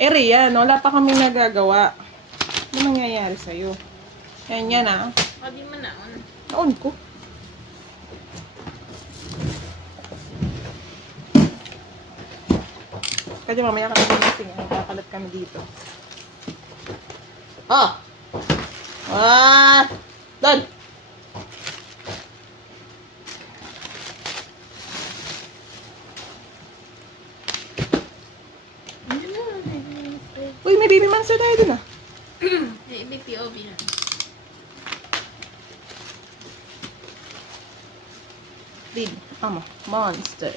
Rian, wala pa kaming nagagawa. Ano mangyayari sa'yo? Yan ah. Di man naon. Naon ko. Kasi mamaya kami ginising. Nagkakalat kami dito. Oh! Ah! Doon! Uy, may baby monster tayo dun ah. BPOB na. Baby, monster.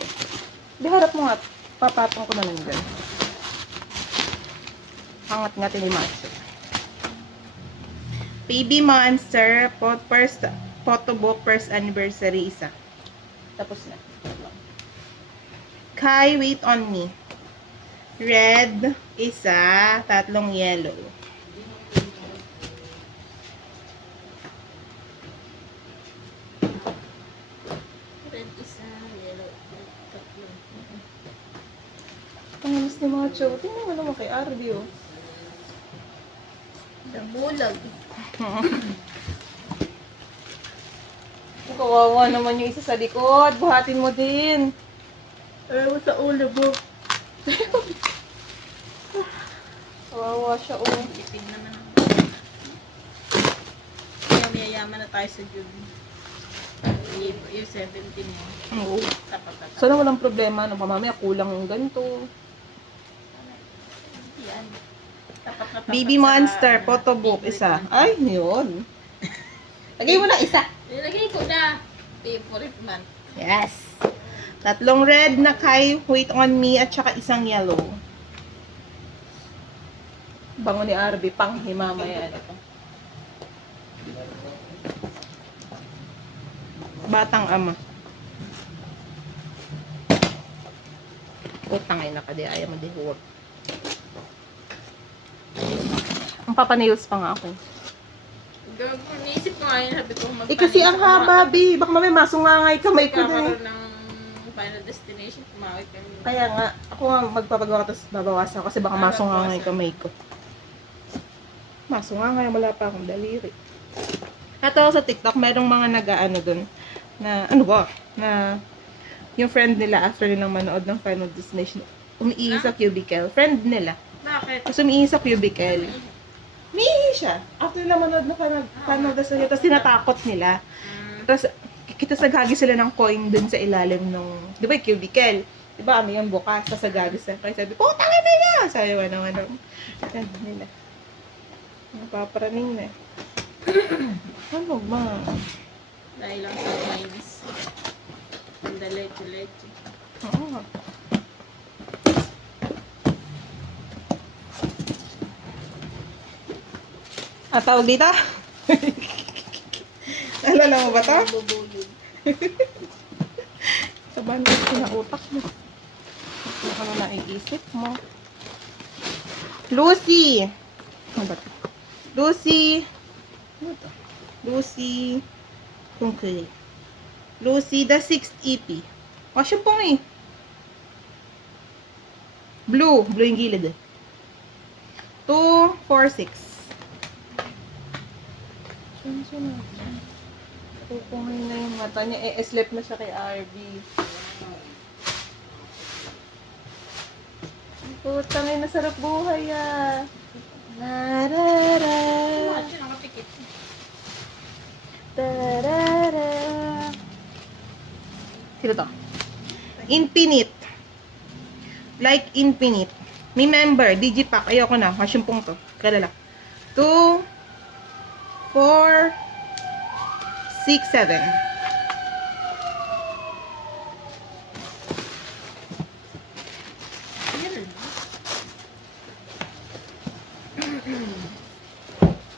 Di harap mo nga. Papatong ko na lang dyan. Angat nga ni monster. Baby monster, first photo book, first anniversary, isa. Tapos na. Kai, wait on me. Red, isa, tatlong yellow. Red isa, yellow, tatlo. Pangalas ni mga chow. Tingnan mo naman kay Arby, oh. Nabulag. Kawawa naman yung isa sa likod. Buhatin mo din. Ayaw sa ulo mo. Kawawa siya, oh. Tipid naman ako. Kaya mayayaman na tayo sa June. Yung 17 yun. Oo. Tapat-tapat. Sana walang problema. Ano pa mamaya kulang yung ganito. Yan. Tapat-tapat Baby monster, photo book, isa. Ay, yun. Lagay mo na isa. Nilagay ko na. Favorite man. Yes. Tatlong red na Kai, wait on me, at saka isang yellow. Bango ni Arby, pang himamaya. Ano to? Batang ama. Utang ay nakadi, ayaw mo di huwag. Ang papanails pa nga ako. Gago, naisip ko nga yun, sabi ko Kasi ang haba, B. Baka mamaya masungangay kamay ko na. Kakaroon ng Final Destination, kumawit kami. Kaya nga, ako nga magpapagawa tapos babawasan ko kasi baka masungangay kamay ko. Masungangay, wala pa akong daliri. At ako sa TikTok, merong mga nag-ano dun, na, ano ba, na yung friend nila after nilang manood ng Final Destination, umiihi sa cubicle. Friend nila. Bakit? Tapos umiihi sa cubicle. Umiihi siya. After nila manood ng Final Destination, tapos tinatakot nila. Tapos, kita sagagi sila ng coin dun sa ilalim ng, di ba yung cubicle? Di ba, ano yung bukas, tapos sagagi sila. Kaya sabi, putangin na niya! Sabi, ano, sabi nila. Napaparaning na. Ano ba? Dahil lang sa minus. Ang leche-leche. Oo. Tawag dito? Alala mo ba to? Bubulog. Sabahan ko na utak mo. Ano na naiisip mo? Lucy! Ano ba to? Lucy! Ano to? Lucy Kunkley. Lucy, the 6th EP. Siya pong eh. Blue. Blue yung gilid eh. 2, 4, 6. Saan siya na? Pupungay na yung mata niya. Sleep na siya kay RB. Putang ay nasarap buhay ah. Narara. Bakit siya nakapikit? Tarara. Sino to? Infinite. Like infinite. May member, Digipack. Ayoko na. Masyumpong to. Kalala. 2, 4, 6, 7.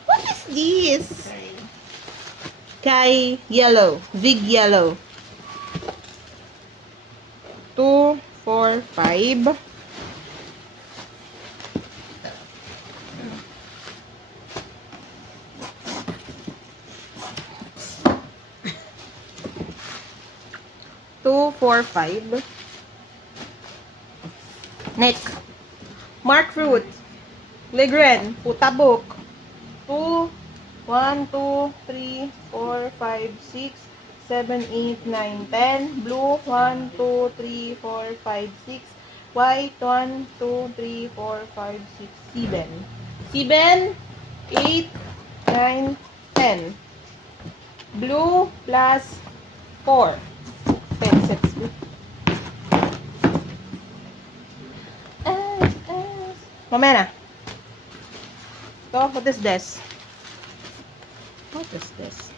What is this? Kay yellow. Big yellow. 2, 4, 5. Two, 4, 5. Neck. Mark fruit. Ligren. Putabok. 2, 1, 2, 3, 4, 5, 6, 7, 8, 9, 10. Blue. 1, 2, 3, 4, 5, 6. White. 1, 2, 3, 4, 5, 6, 7. 7, 8, 9, 10. Blue plus 4. 10 sets. Mamaya na. So, what is this? What is this?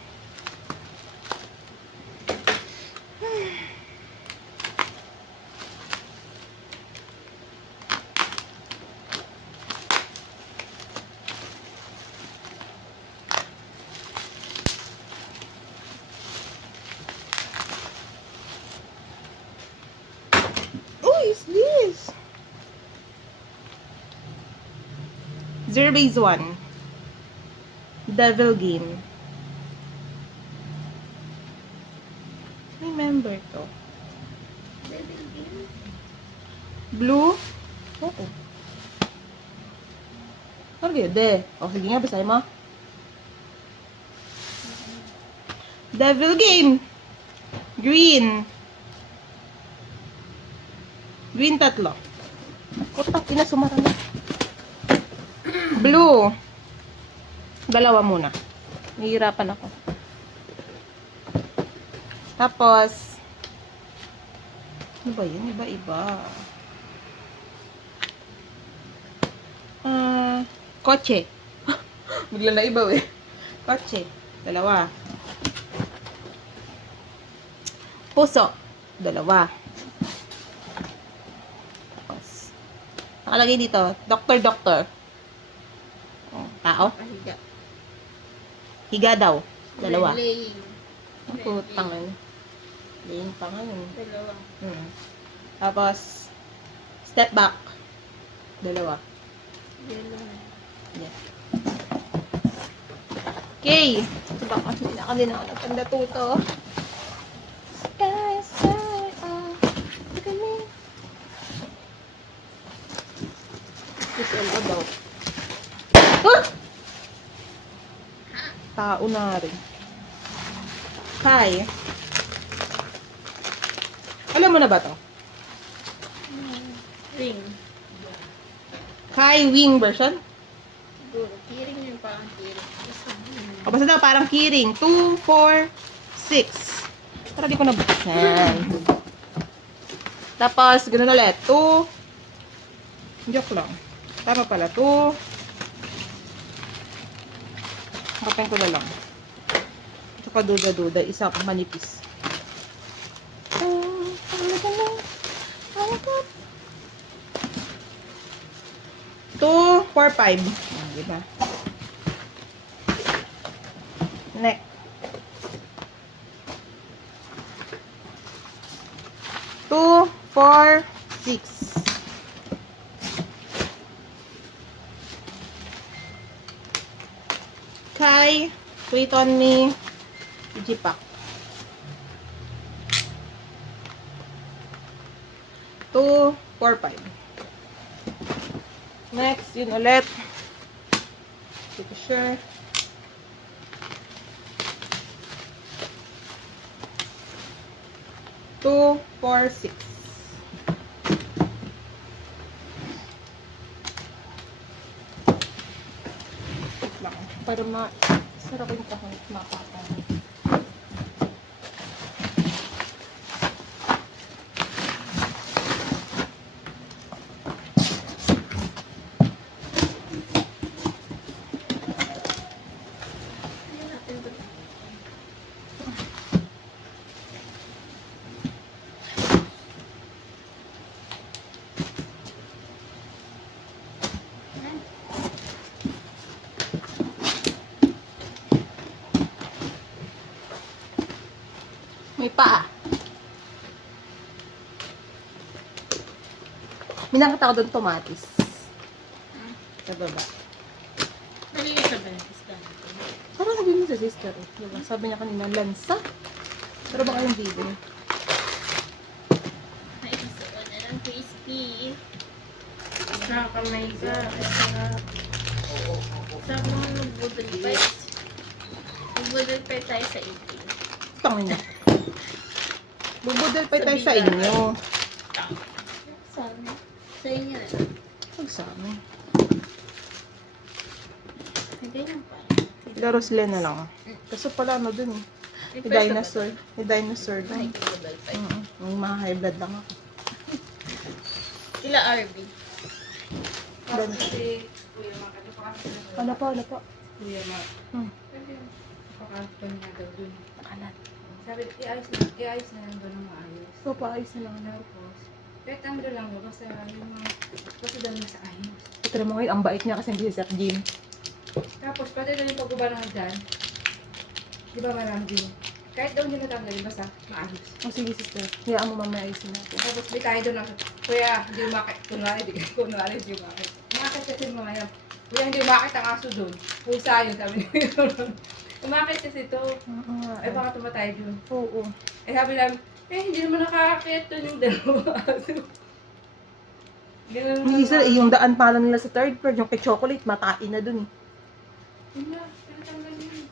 Oh, is this? Zero base 1. Devil game. Remember to. Blue. Oo. Ano yun? De. O, sige nga, basahin mo. Devil game. Green. Green 3. Kutak, sumara na. Blue. 2 muna. Nahihirapan ako. Tapos, ano ba yun? Iba-iba. Kotse. Bigla na iba eh. Kotse. 2. Puso. 2. Tapos, nakalagay dito, doktor. Oh, tao. Pahiga. Higa daw. 2. Laying. Ako, tangan. Laying pa nga yun. 2. Tapos, step back. 2. Yellow. Yeah. Okay. Baka hindi na kami na nagtanda tuto. Sky, look at me. It's all about. Ah! Tao na rin. Hi. Alam mo na ba to? Ring. Kai wing version? Siguro. Kiring yun, parang kiring. O basta daw parang keyring. 2, 4, 6. Para di ko nabuksan. Tapos, ganun ulit. 2. Joke lang. Tama pala. 2. Kapain ko na lang. Tsaka duda-duda. Isa manipis. 2, 4, 5. Diba? Next. 2, 4, 6. Kai, wait on me. Ijipak. 2, 4, 5. Next, yun ulit. Pretty sure. 2, 4, 6. Lang. Para sarap yung kahit makakapang. May paa. Minakita ko doon tomatis. Sa baba. Nalilito ba yung isda natin? Parang sabi mo sa sister. Diba? Sabi niya kanina, lansa. Pero baka yung video. Naisusuan na ng crispy. Sa kamay ka. Sarap. Sarap naman mag-budol fight. Mag-budol fight tayo sa 18. Tangin na. Bubudal pa tayo sa inyo. Sa amin. Sa inyo na. Ay, sa amin. Hindi lang pa. Laro sila na lang. Kaso pala ano dun eh. May dinosaur. May dinosaur Ay, dun. budol fight. May mga high blood lang ako. Ila RB. Ganun. Kuya Mark, ano pa kasi Ano pa, ano pa? Kuya Mark. Hmm. Pakakapon niya daw dun. Nakalat. Sabi, iayos na lang doon ng maayos. So, paayos na lang. Tapos, kahit ang lang mo, basta yung mga, basta daw nasa ayos. Ito naman ngayon, ang bait niya kasi hindi si Sir Jim. Tapos, pati doon yung pagbaba ng dyan, di ba marami din? Kahit daw hindi natanggalin, basta maayos. O sige, sister. Hayaan mo mamaya ayusin natin. Tapos, di tayo doon ng, kuya, hindi umakit. Kunwari, hindi umakit. Umakit kasi mga yan. Kuya, hindi umakit ang aso doon. Pusa yun, sabi niyo. Umakit kasi ito. Oo nga. Ay, baka tumatay doon. Oo. Eh, sabi namin, hindi naman nakakakit doon yung dalawa aso. Ganun Hindi sir, eh, yung daan pala nila sa third floor, yung kay chocolate, matain na dun eh. Yun na, tinatanggal yun.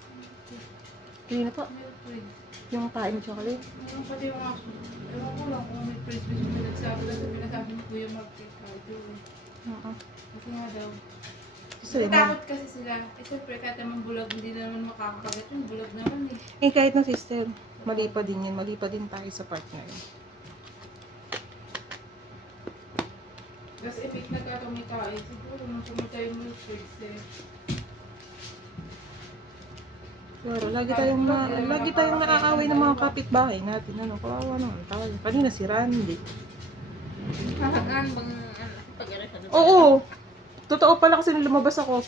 Hindi na po. Milk freeze. Yung kain ng chocolate. Meron pati yung aso. Ewan ko lang kung milk freeze mo nagsabi lang sa pinasabi ni Kuya Market Cardo. Oo. Kasi nga daw. Sir, Natakot kasi sila. Eh, siyempre, kahit naman bulag, hindi naman makakapagat yun. Bulag naman eh. eh, kahit na sister, mali pa din yun. Mali pa din tayo sa partner. Kasi if nagkakamitae, siguro nung kumitay yung milk freeze eh. Pero lagi tayong naaaway ng mga kapitbahay natin. Ano, kawawa naman tayo. Kanina si Randy. Halagaan bang pag-aray ka doon? Oo. Totoo pala kasi nung lumabas ako,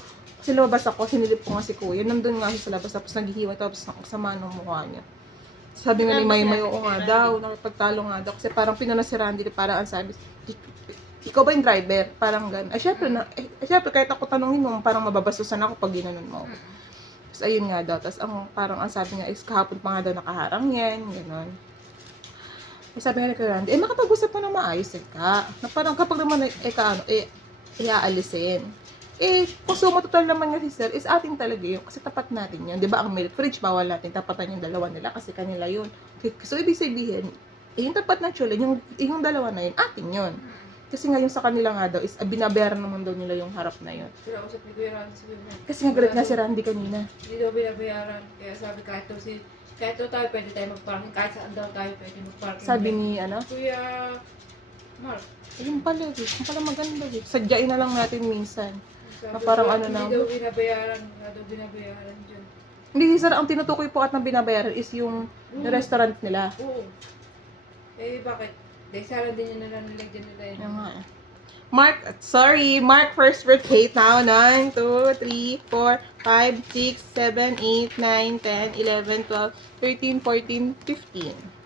sinilip ko nga si Kuya. Nandun nga siya sa labas, tapos naghihiwa, tapos sama ng mukha niya. Sabi nga ni Maymay, oo nga daw, nakipagtalo nga daw. Kasi parang pinuna si Randy, parang ang sabi, ikaw ba yung driver? Parang gano'n. Syempre, kahit ako tanongin mo, parang mababasusan ako pag ginanon mo. Tapos ayun nga daw. Tapos parang ang sabi niya is kahapon pa nga daw nakaharang yan, gano'n. Sabi nga ni Kuya Randy, makapag-usap pa na maayos ka. Na parang kapag naman, iaalisin. Kung sumatotal naman nga si Sir, is atin talaga yun. Kasi tapat natin yun. Di ba, ang milk fridge, bawal natin tapatan yung dalawa nila kasi kanila yun. So, ibig sabihin, yung tapat na chula, yung dalawa na yun, atin yun. Kasi nga yung sa kanila nga daw, is binabayaran naman daw nila yung harap na yun. Sila usap ni Kuya Randy siguro. Kasi nga galit nga si Randy kanina. Hindi daw binabayaran. Kaya sabi kahit daw tayo pwede tayo mag-parking. Kahit saan daw tayo pwede mag-parking. Sabi ni, Kuya Mark. yung pala maganda eh. Sadyain na lang natin minsan. Sabi Na parang ko, ano na. Hindi daw binabayaran. Wala daw binabayaran dyan. Hindi si Sir, ang tinutukoy po at nang binabayaran is yung restaurant nila. Oo. Eh bakit? Dahil sarang din yun na nilagyan nila yun. Yung nga eh. Mark first birthday now. 9, 2, 3, 4, 5, 6, 7, 8, 9, 10, 11, 12, 13, 14, 15.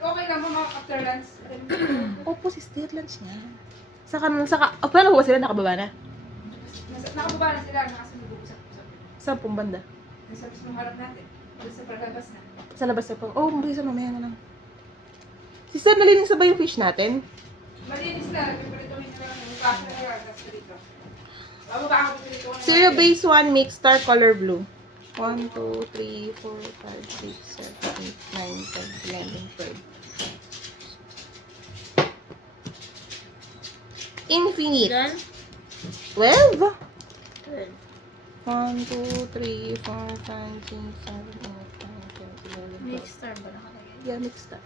Okay lang ba mga after lunch? Opo, sister, lunch na. Paano ba sila? Nakababa na? Nakababa na sila. Nakasunod-usap-usap. Saan pong banda? Nasa mismong harap natin. Doon sa palabas na. Sa labas na po. Oh, mabilis na, mamaya na lang. Sister, nalinis na ba yung fish natin? Malinis na. Pipirituhin na lang. Yung kaso na lang. Tapos dito. Bago ba ako pipirituhin na Cereal base 1, mix star color blue. 1, 2, 3, 4, 5, 6, 7, 8, 9, 10, 11, 12. Infinite. Done? 12. Good. 1, 2, 3, 4, 5, 6, 7, 8, 9, 10, 11, 12. Next star ba nakalagay? Yeah, mix star.